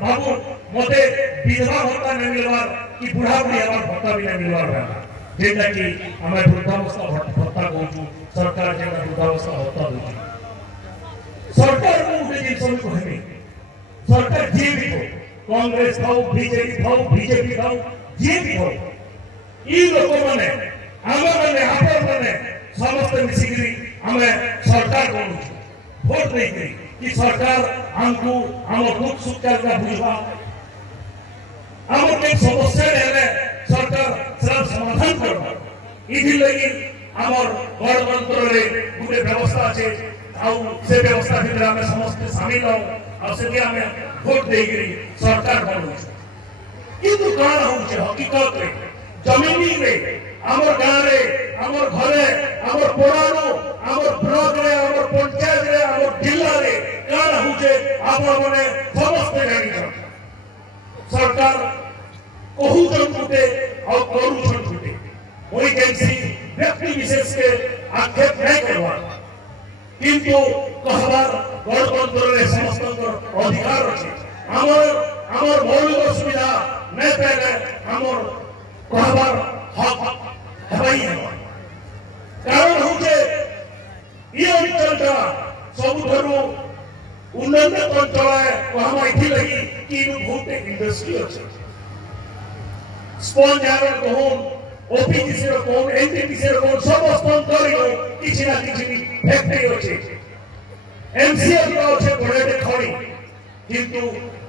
बाबू मते विधवा भत्ता नहीं मिलवार कि बुढ़ा बुढ़ी हमार भत्ता भी नहीं मिलवार है जेटा कि हमें वृद्धावस्था भत्ता कहूँ सरकार जेटा वृद्धावस्था भत्ता दूची सरकार को उठे जिन सब कहनी सरकार जी भी हो कांग्रेस थाउ बीजेपी थाउ जी भी हो ई लोक माने आम माने आपण माने समस्त मिसिकरी हमें सरकार करूँ भोट नहीं करी कि सरकार हमको हम दुख सुख का बुझा आम के समस्या हेले सरकार सर समाधान करबा इथि लगी हमर गणतंत्र रे गुटे व्यवस्था আছে आउ से व्यवस्था भितर हम समस्त शामिल हो आ से हम वोट देगिरी सरकार बनू किंतु काण हो हकीकत रे जमीनी रे हमर गांव रे हमर घरे हमर पोड़ानो हमर ब्लॉक रे हमर पंचायत रे हमर जिला रे काण हो आपण माने समस्त जानि छ सरकार कहू छुटे और करू छुटे वही कैसी व्यक्ति विशेष के आक्षेप नहीं करवा किंतु कहबार गणतंत्र रे समस्त अधिकार अछि हमर मौलिक सुविधा नहीं पाइले हमर कहबार हक हवाई है कारण होचे ये अंचलटा सबुठरू उन्नत अंचल है कहमा इथि लगी कि बहुत इंडस्ट्री अछि स्पॉन्ज आयरन कहूं ओपीडीसी रो कहूं एनटीपीसी रो कहूं समस्त अंचल रो किछि ना किछि फैक्ट्री अछि एमसीएल रो अछि बड़े खड़ी किंतु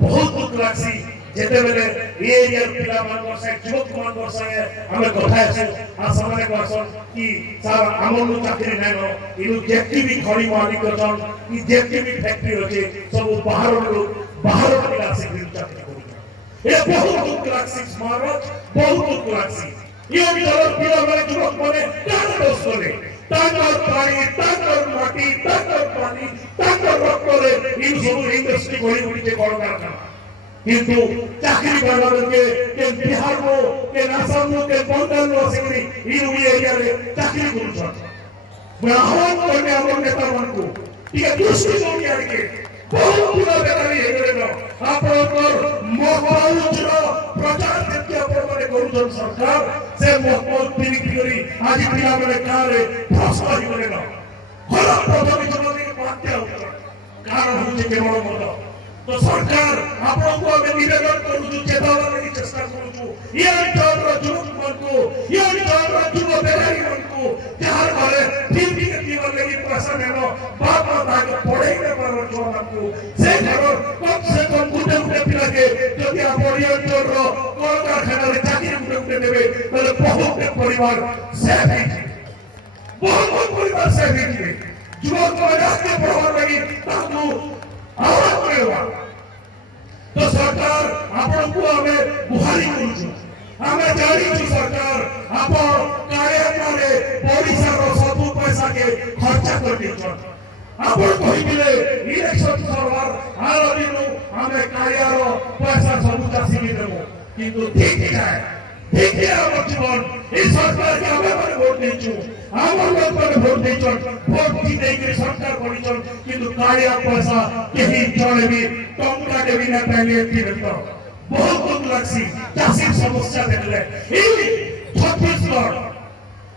बहुत दुख लागसी जेते बेले ए एरिया पिला मान से युवक मान से हमें कथा है आ सामने कहसन कि सर हमनु चाकरी नै नो इनु जेती भी खड़ी मालिक छन ई जेती भी फैक्ट्री अछि सब बाहर पिला से चाकरी करी ए बहुत दुख लागसी स्मारक बहुत दुख लागसी ये विचार पिला माने युवक माने कान दोष करे ताकर पानी ताकर माटी ताकर पानी ताकर रक्त रे इन सब इंडस्ट्री गड़ी गड़ी के कल कारखाना किंतु चाकरी करने के बिहार को के आसाम के बंगाल रो सिकरी इन एरिया रे चाकरी करू छ मैं आह्वान करने हमर नेता मन को ठीक है दृष्टि जोड़ी आके बहुत पूरा बेकारी हे गरे न आपनकर मोबाइल रो प्रचार जेते अपन माने करू छ सरकार से मोबाइल पिरी पिरी आज पिला माने का रे फसला ही गरे न हर प्रथम जननी के बात हो कारण हो जे केवल मत तो सरकार आपण को हमें निवेदन करू चेतावनी की चेष्टा करू ये अंचल युवक मन को ये अंचल युवा बेकारी मन को जहां घरे फिर भी जीवन लगी पैसा देनो बाप माता के पढ़े के पर छोड़ को से घर कम से कम गुटे गुटे पिला के यदि आपण ये अंचल रो कल कारखाना रे चाकरी गुटे गुटे देबे तले बहुत परिवार से भी बहुत परिवार से भी युवक को रास्ते पढ़वा लगी ताकू आवाज करेवा तो सरकार आपण को हमें गुहारी करू हमें जानी छी सरकार आपण कार्य रे ओडिसा रो सब पैसा के खर्चा कर दी छ आपण कहिबे इलेक्शन सरकार आर दिनो हमें कार्य रो पैसा सब चासी भी देबो किंतु ठीक है हमर जीवन इस सरकार के हमें वोट दै छु हमर लोग पर वोट दै छ वोट की दे के सरकार करी छ किंतु कार्य पैसा केही जणे भी टंका के बिना पहले दिनो बहुत दुख लागसी चासी समस्या देखले ई छत्तीसगढ़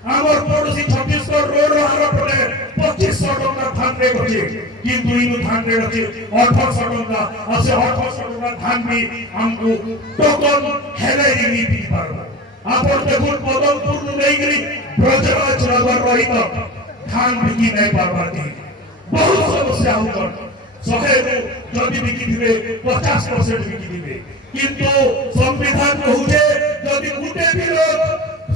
हमर पड़ोसी छत्तीसगढ़ रोड रो पटे 2500 टका धान रे गछि किंतु इनु धान रे गछि 1800 टका असे 1800 टका धान भी हमको टोकन हेले नी पी पारबो आपण देखुन बदलपुर नु नहीं गरी ब्रजराज नगर रहित धान बिकी नहीं पारबाती बहुत समस्या हो सहे जदि बिकी दिबे 50% बिकी दिबे किंतु संविधान कहूजे जदि गुटे विरोध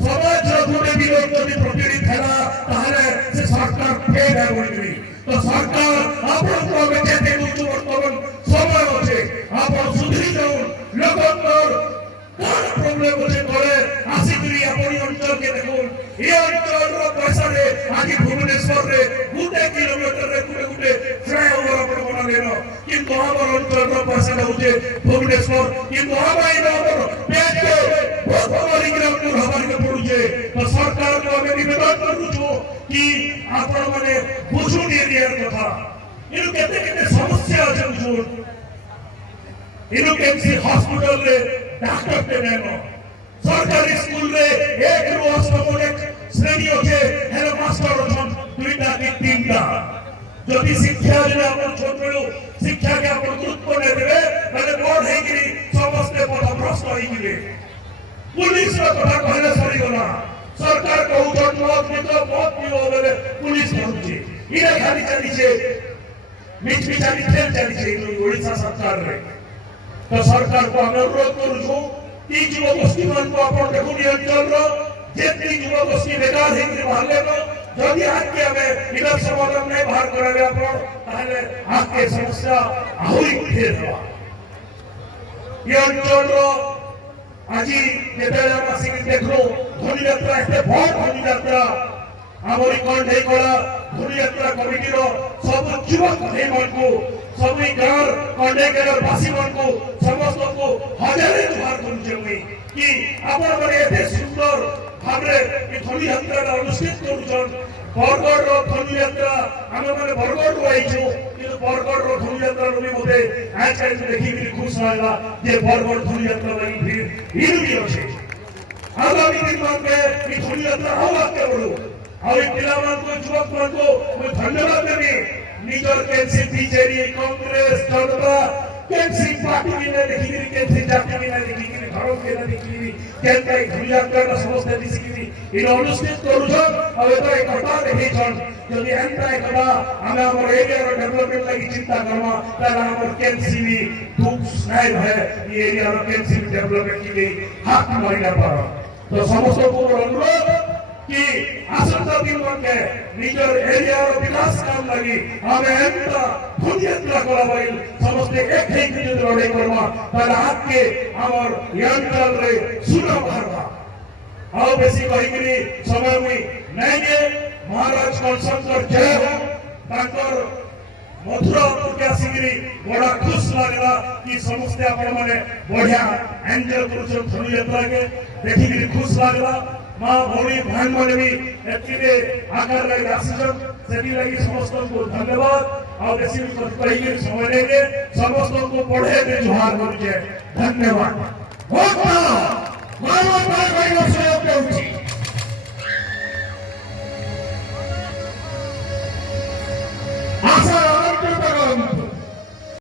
समाज रो गुटे विरोध जदि प्रतिनिधि हैला ताले से सरकार फेल है बोली तो सरकार आपण को बेटे देनु जो वर्तमान समय होचे आपण सुधरी जाऊ लोकतर कान प्रॉब्लम होचे करे आसिकरी आपण अंचल के देखो ये अंचल रो पैसा रे आज भुवनेश्वर रे गुटे किलोमीटर रे गुटे फ्लाईओवर आपण बना लेनो किंतु हमर अंचल रो पैसा होचे भुवनेश्वर किंतु हमाई हमर पेट के बहुत बड़ी ग्राम को हमारी के पड़ुजे तो सरकार को हमें निवेदन करू छु कि आपण माने बुझुन एरिया कथा इनु केते केते समस्या अछि बुझुन इनु केमसी हॉस्पिटल रे डॉक्टर के नेनो सरकारी स्कूल रे एक रु अष्टम श्रेणी अच्छे हेलो मास्टर अछन दुईटा कि तीनटा जदि शिक्षा जे अपन छोट बेलू शिक्षा के अपन गुरुत्व नै देबे तले बड़ हे कि समस्त पथभ्रष्ट होई जिवे पुलिस रो कथा कहले सरी गला सरकार कहू छन मत पियो बेले पुलिस कहूची इने खाली चली छे मिछ मिछाली खेल चली छे ओडिशा सरकार रे तो सरकार को हम अनुरोध करू छु कि युवा गोष्ठी मन को अपन देखुनी अंचल रो जेतनी युवा गोष्ठी बेकार हे कि बाहरले को जदि आके हमें इधर समाधान नहीं बाहर करावे अपन ताले आके समस्या आहुरी उठे रहा ये अंचल रो আজি যেতেলে মাসি দেখলো ধনী যাত্রা এতে বড় ধনী যাত্রা আমরি কণ্ঠে করা ধনী যাত্রা কমিটির সব যুবক ভাই মানকু সবই গাঁর কণ্ঠে কেলার বাসী মানকু সমস্তকু হাজারে জোহার করুছে মুই কি আপন মানে এতে সুন্দর ভাবে এই ধনী যাত্রা অনুষ্ঠিত করুছন বরগড় ধনী যাত্রা আমি মানে বরগড় আইছু কিন্তু বরগড় ধনী যাত্রা রবি মতে আজকাল দেখি খুশ লাগলা যে বরগড় ধনী যাত্রা লাগি ভিড় ইনুনি আছে আগামী দিন মানে এই ধনী যাত্রা আওয়াজকে বড়ু আর এই পিলামানকো যুবকমানকো মই ধন্যবাদ দেবি নিজর কেনসি বিজেডি কংগ্রেস জনতা কেনসি পার্টি বিনা দেখি কেনসি জাতি বিনা দেখি ঘর বিনা দেখি কেনতাই ধনী যাত্রা সমস্ত দেখি ইন অনুষ্ঠিত করুছন আর এটা কথা দেখিছন যদি এন্টা কথা আমি আমার এরিয়ার ডেভেলপমেন্ট লাগি চিন্তা করমা তাহলে আমার কেনসিবি খুব স্নাইল হয় এই এরিয়ার কেনসিবি ডেভেলপমেন্ট কি নেই হাত মারিনা পার তো সমস্ত অনুরোধ कि आसंता दिन मध्य निजर एरिया रो विकास काम लगी हमें एंता धुनियत्रा कराबाइल समस्त एक ही के लड़ाई करवा ताले हाथ के हमर यंचल रे सुना भारवा आओ बेसी कहि कि समय में नहीं के महाराज कंसंकर जय हो ताकर मथुरा के आसिगिरी बड़ा खुश लागला कि समस्त आपण माने बढ़िया एंजॉय करू धनु यात्रा के देखि कि खुश लागला मां भौणी भाई माने भी एतिरे आकार लगे आसीजन सेति लगी समस्त को धन्यवाद और बेसी कहि कि समय लेके समस्त को पढ़े के जोहार करू छे धन्यवाद बहुत मानवता कहि